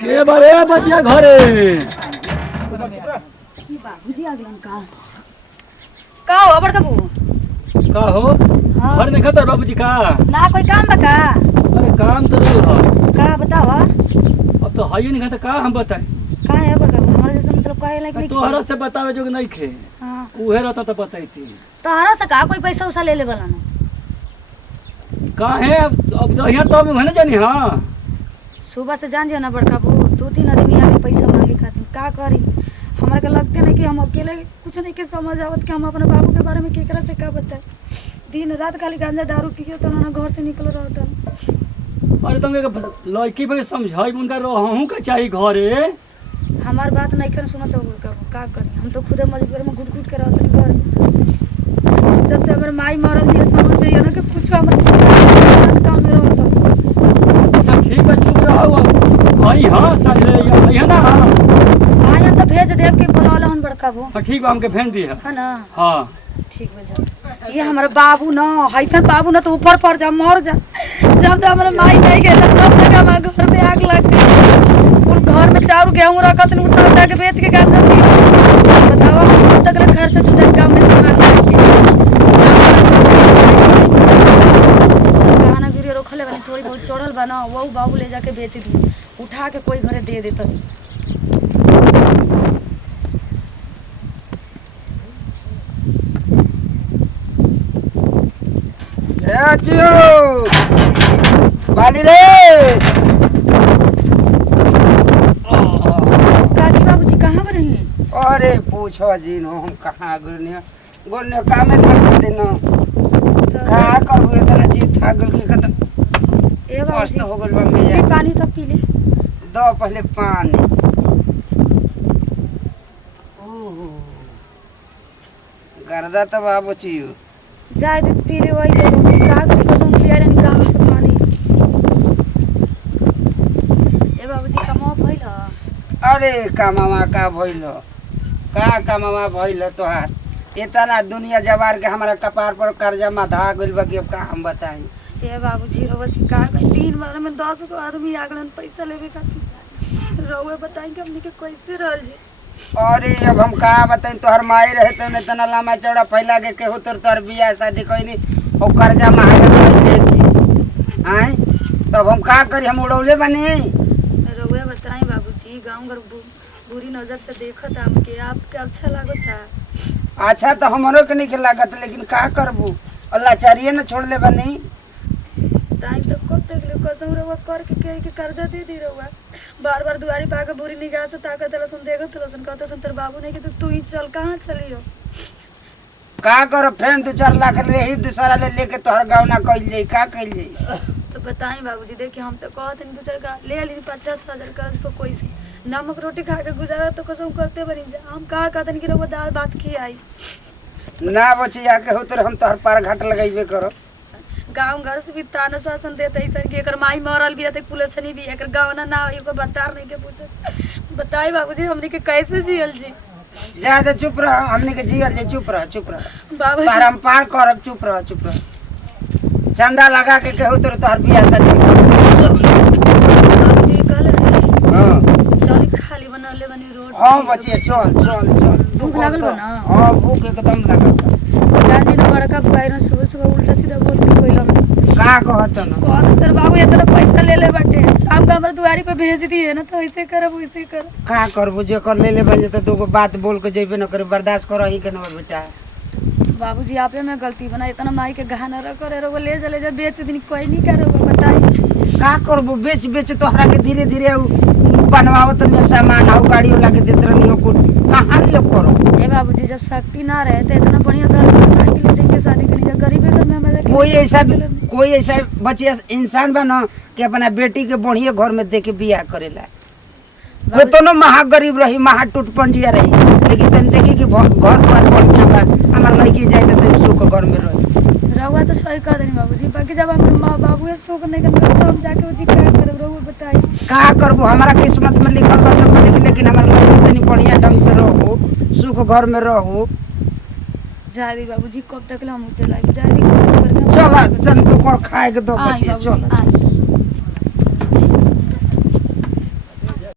के बारे बचिया घरे बाबूजी आ गलन का हो बड़का बहू का हो हाँ। घर में खतर बाबूजी का ना कोई काम बा का अरे काम तो नहीं है का बतावा अब तो है ही नहीं का हम बताएं का है बड़का बहू हमारे जैसे मतलब काहे लायक नहीं तोहरा से बतावे जो नहीं खे हां उहे रहता तो बताईती तोहरा से का कोई पैसा उसा ले वाला ना का है अब तो यहाँ तो अब है ना जानी हाँ सुबह से जान जियो ना बड़का बहू 2-3 आदमी आके पैसा मांगे खातिर का करी हमरा के लगते नहीं कि हम अकेले कुछ नहीं के समझ आवत कि हम अपने बाबू के बारे में केकरा से का बताए दिन रात खाली गांजा दारू पी के तो ना घर से निकल रहता अरे तुमके लड़की पे समझाई उनका रहूं का चाहिए घरे हमार बात नहीं कर सुनत हो का करी हम तो खुदे मजबूर में घुट के रहत घर में जब से हमर माई मरल ये समझ जाइए ना कि कुछ हमर काम में रहत अच्छा ठीक है चुप रहो आई हां साले आई है ना आय हम तो भेज देव के बुलावला हन बड़का वो हां ठीक बा हमके भेज दी है ना हां ठीक बजा ये हमारा बाबू ना ऐसन बाबू ना तो ऊपर पड़ जा मर जा जब तक हमारा माई नहीं गया तब तक हमारे घर में आग लग गई उन घर में चार गेहूं रखत न उठा उठा के बेच के गांजा पी बतावा हम तक का खर्चा जुटा गांव में सामान लेके गाना गिरे रोखले वाली थोड़ी बहुत चढ़ल बना वो बाबू ले जाके बेच दी उठा के कोई घरे दे देता बाली रे काजी बाबूजी कहाँ पर रही अरे पूछो जी नो हम कहाँ गुरने काम में थक देना कहाँ करूँ इतना जीव थक गल के खत्म ए मस्त बाबूजी हो गल बा में ये जा पानी तो पी ले दो पहले पानी गर्दा तो बाबू चियो जाए दे पी ले वही तो का करी कसम लिया रे गांव से पानी ए बाबूजी कमाओ भइल अरे कामावा का भइल का कामावा भइल तोहार इतना दुनिया जवार के हमारा कपार पर कर्जा माधा गइल बा कि अब का हम बताई ए बाबूजी रोज का दिन भर में 10 गो आदमी आगलन पैसा लेवे खातिर रोवे बताई कि हमनी के कैसे रहल जी अरे अब हम का बताई तोहर माई रहे तो इतना लंबा चौड़ा फैला के केहू तोर बियाह शादी कइनी ओ कर्जा मांगे लेके आए तब हम का करी हम उड़ौले बनी रोवे बताई बाबूजी गांव घर बुरी नजर से देखत हमके आपके अच्छा लागता अच्छा तो हमरो के नहीं लागत लेकिन का करबू अल्लाह चारिए न छोड़ ले बनी ताई तो कब तक ले कसम रवा कर के कर्जा दे दी रवा बार बार दुआरी पाके बुरी निगाह से ताकत लसन देखत लसन कहत सन तेरे बाबू ने कि तू ही चल कहां चलियो का कर फेन 2-4 लाख ले ही दूसरा ले लेके तोहर गाँव ना कइल जाई का कइल जाई तो बताई बाबूजी देखिए हम तो कहते नहीं 2-4 का ले ली 50,000 कर्ज पर कोई से नमक रोटी खा के गुजारा तो कसम करते बनी जा हम कहा कहते कि रवा दाल भात खी आई ना बचिया के हो तो हम तोहर पार घाट लगाइबे करो गांव घर से भी ताना शासन देते ऐसा कि एकर माई मरल भी है पुलिस नहीं भी एकर गाँव ना एकर बतार नहीं के पूछे बताई बाबूजी हमने के कैसे जियल जी ज्यादा चुप रह हमने के जियल ले चुप रह बाबूजी तार हम पार करब चुप रह चंदा लगा के केहू तोहर बियाह शादी बाबूजी कहले हां चल खाली बनले बनी रोड हां बचिए चल भूख लागल बा ना हां भूख एकदम लागल जानी न बड़का बुआई न सुबह उल्टा सीधा बोल के कोइला में का कहत न कहत तेरे बाबू इतना पैसा ले ले बाटे शाम का हमर दुआरी पे भेज दिए ना तो ऐसे करब वैसे कर का करबो जे कर ले बन त दोगो बात बोल के जेबे न करे बर्दाश्त करही के न बेटा बाबूजी आपे में गलती बना इतना माई के गहना रख करे रो ले जा बेच दिन कोई नहीं करे बताई का करबो बेच तोहरा के धीरे धीरे बनवावत न सामान आउ गाड़ी वाला के देत रहनी हो कुल कहां ले करो ए बाबूजी जब शक्ति ना रहे तो इतना बढ़िया घर में काहे के लिए देख के शादी करी जा गरीबे घर में हमारे कोई ऐसा बचिया इंसान बा न कि अपना बेटी के बढ़िया घर में दे के बियाह करेला वो तो न महा गरीब रही महा टूट पंजिया रही लेकिन तन देखी कि घर द्वार बढ़िया बा हमार लड़की जाए तो तन सुख घर में रही रहुआ तो सही कह देनी बाबूजी बाकी जब हमारे माँ बाबू सुख नहीं कर तो हम जाके वो जी क्या करब रहुआ बताई का करबो हमारा किस्मत में लिखल बा तो लेकिन हमार लड़की तनी बढ़िया ढंग से रहो सुख घर में रहो जादी बाबूजी कब तक हम चलाएंगे जादी चल तू कर खाए के दो बचिए चल